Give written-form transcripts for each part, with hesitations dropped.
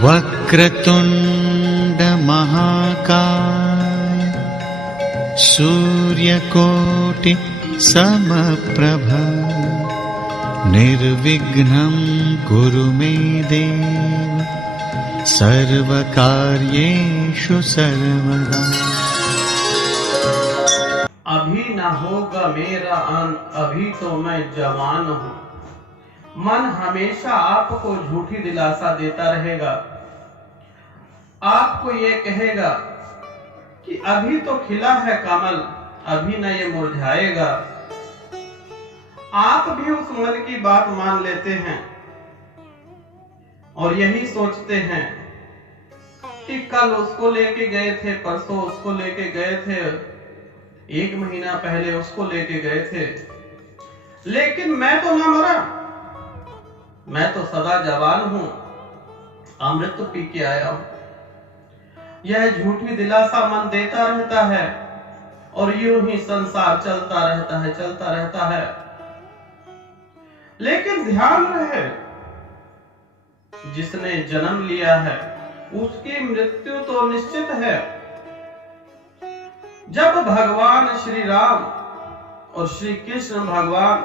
वक्रतुंड महाकाय सूर्यकोटि समप्रभ निर्विघ्नं कुरु मे देव सर्वकार्येषु सर्वदा। अभी ना होगा मेरा अंत, अभी तो मैं जवान हूँ। मन हमेशा आपको झूठी दिलासा देता रहेगा। आपको ये कहेगा कि अभी तो खिला है कमल, अभी ना ये मुरझाएगा। आप भी उस मन की बात मान लेते हैं और यही सोचते हैं कि कल उसको लेके गए थे, परसों उसको लेके गए थे, 1 महीना पहले उसको लेके गए थे, लेकिन मैं तो ना मरा, मैं तो सदा जवान हूं, अमृत तो पी के आया हूं। यह झूठी दिलासा मन देता रहता है और यूं ही संसार चलता रहता है। लेकिन ध्यान रहे, जिसने जन्म लिया है उसकी मृत्यु तो निश्चित है। जब भगवान श्री राम और श्री कृष्ण भगवान,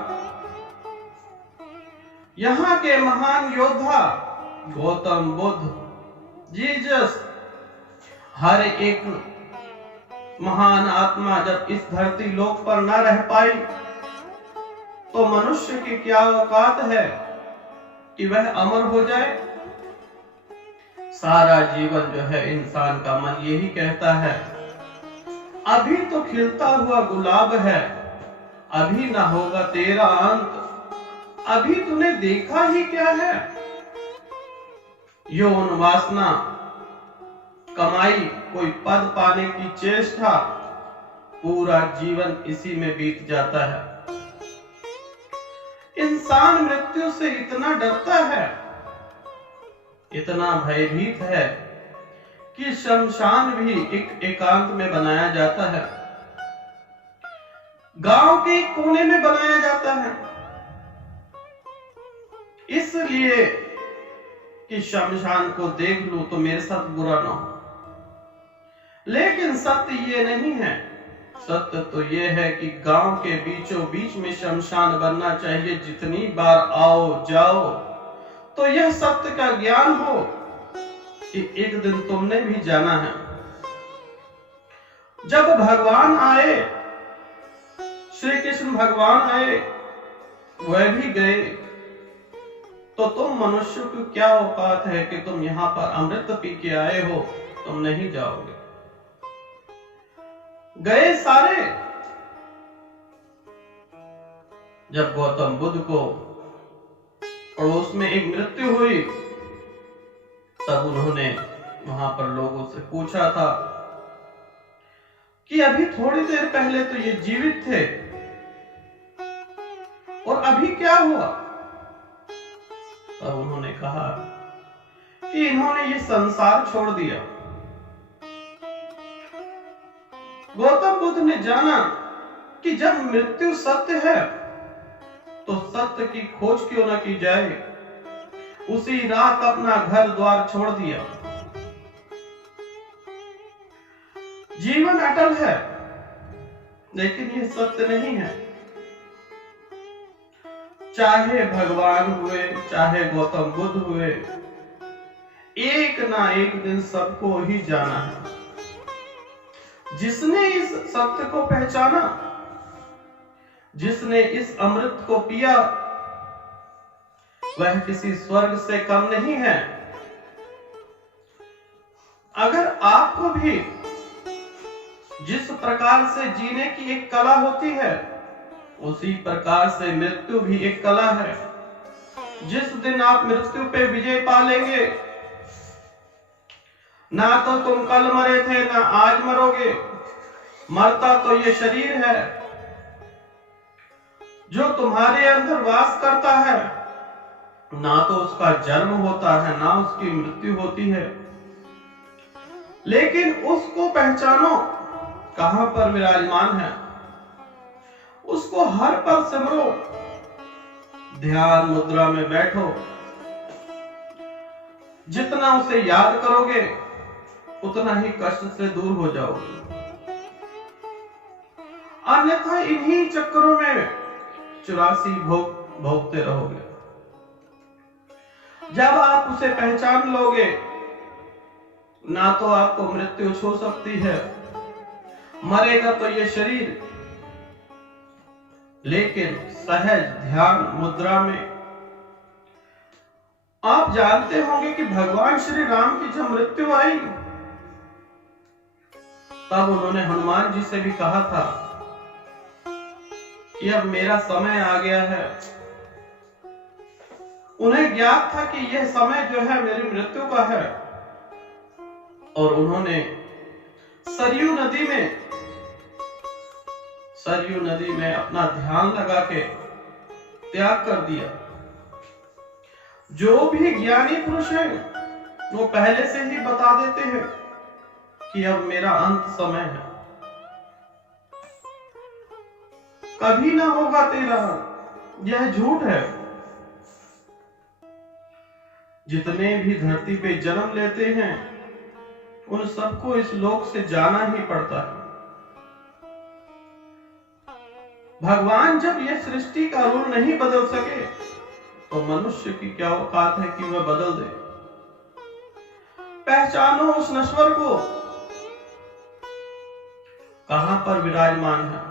यहाँ के महान योद्धा गौतम बुद्ध, जीसस, हर एक महान आत्मा जब इस धरती लोक पर न रह पाई तो मनुष्य की क्या औकात है कि वह अमर हो जाए। सारा जीवन जो है इंसान का मन यही कहता है, अभी तो खिलता हुआ गुलाब है, अभी ना होगा तेरा अंत, अभी तूने देखा ही क्या है। यौन वासना, कमाई, कोई पद पाने की चेष्टा, पूरा जीवन इसी में बीत जाता है। इंसान मृत्यु से इतना डरता है, इतना भयभीत है कि शमशान भी एक एकांत में बनाया जाता है, गांव के कोने में बनाया जाता है, इसलिए कि शमशान को देख लूं तो मेरे साथ बुरा ना हो। लेकिन सत्य ये नहीं है। सत्य तो ये है कि गांव के बीचों बीच में शमशान बनना चाहिए। जितनी बार आओ जाओ तो यह सत्य का ज्ञान हो कि एक दिन तुमने भी जाना है। जब भगवान आए, श्री कृष्ण भगवान आए, वह भी गए, तो तुम मनुष्य की क्या औकात है कि तुम यहाँ पर अमृत पी के आए हो, तुम नहीं जाओगे। गए सारे। जब गौतम बुद्ध को पड़ोस में एक मृत्यु हुई, तब उन्होंने वहां पर लोगों से पूछा था कि अभी थोड़ी देर पहले तो ये जीवित थे और अभी क्या हुआ। तब उन्होंने कहा कि इन्होंने ये संसार छोड़ दिया। गौतम बुद्ध ने जाना कि जब मृत्यु सत्य है तो सत्य की खोज क्यों न की जाए। उसी रात अपना घर द्वार छोड़ दिया। जीवन अटल है, लेकिन ये सत्य नहीं है। चाहे भगवान हुए, चाहे गौतम बुद्ध हुए, एक ना एक दिन सबको ही जाना है। जिसने इस सत्य को पहचाना, जिसने इस अमृत को पिया, वह किसी स्वर्ग से कम नहीं है। अगर आपको भी जिस प्रकार से जीने की एक कला होती है, उसी प्रकार से मृत्यु भी एक कला है। जिस दिन आप मृत्यु पे विजय पा लेंगे, ना तो तुम कल मरे थे ना आज मरोगे, मरता तो ये शरीर है जो तुम्हारे अंदर वास करता है। ना तो उसका जन्म होता है, ना उसकी मृत्यु होती है। लेकिन उसको पहचानो कहां पर विराजमान है, उसको हर पल सिमरो, ध्यान मुद्रा में बैठो, जितना उसे याद करोगे उतना ही कष्ट से दूर हो जाओगे, अन्यथा इन्हीं चक्करों में 84 भोग भोगते रहोगे। जब आप उसे पहचान लोगे, ना तो आपको मृत्यु छू सकती है, मरेगा तो ये शरीर, लेकिन सहज ध्यान मुद्रा में आप जानते होंगे कि भगवान श्री राम की जब मृत्यु आई, तब उन्होंने हनुमान जी से भी कहा था कि अब मेरा समय आ गया है। उन्हें ज्ञात था कि यह समय जो है मेरी मृत्यु का है, और उन्होंने सरयू नदी में अपना ध्यान लगा के त्याग कर दिया। जो भी ज्ञानी पुरुष है वो पहले से ही बता देते हैं कि अब मेरा अंत समय है, कभी ना होगा तेरा, यह झूठ है। जितने भी धरती पे जन्म लेते हैं उन सबको इस लोक से जाना ही पड़ता है। भगवान जब यह सृष्टि का रूल नहीं बदल सके तो मनुष्य की क्या औकात है कि वह बदल दे। पहचानो उस नश्वर को, कहां पर विराजमान है।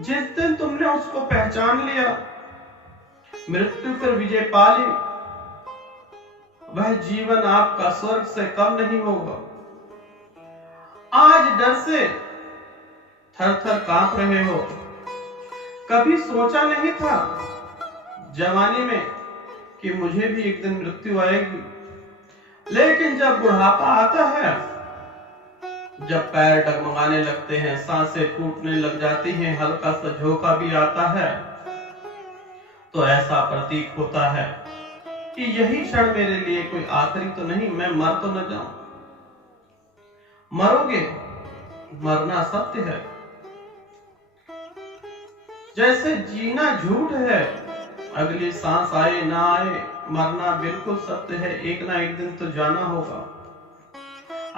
जिस दिन तुमने उसको पहचान लिया, मृत्यु पर विजय पा ली, वह जीवन आपका स्वर्ग से कम नहीं होगा। आज डर से थर थर कांप रहे हो, कभी सोचा नहीं था जवानी में कि मुझे भी एक दिन मृत्यु आएगी। लेकिन जब बुढ़ापा आता है, जब पैर डगमगाने लगते हैं, सांसें टूटने लग जाती हैं, हल्का सा झोंका भी आता है, तो ऐसा प्रतीक होता है कि यही क्षण मेरे लिए कोई आखिरी तो नहीं, मैं मर तो न जाऊं। मरोगे, मरना सत्य है। जैसे जीना झूठ है, अगली सांस आए ना आए, मरना बिल्कुल सत्य है। एक ना एक दिन तो जाना होगा।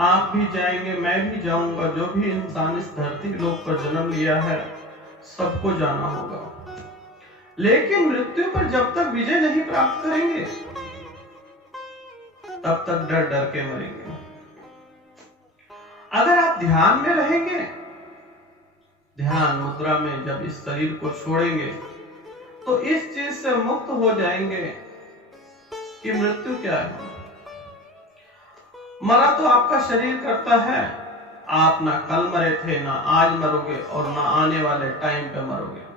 आप भी जाएंगे, मैं भी जाऊंगा, जो भी इंसान इस धरती लोक पर जन्म लिया है सबको जाना होगा। लेकिन मृत्यु पर जब तक विजय नहीं प्राप्त करेंगे तब तक डर डर के मरेंगे। अगर आप ध्यान में रहेंगे, ध्यान मुद्रा में जब इस शरीर को छोड़ेंगे तो इस चीज से मुक्त हो जाएंगे कि मृत्यु क्या है। मरा तो आपका शरीर करता है। आप ना कल मरे थे, ना आज मरोगे, और ना आने वाले टाइम पे मरोगे।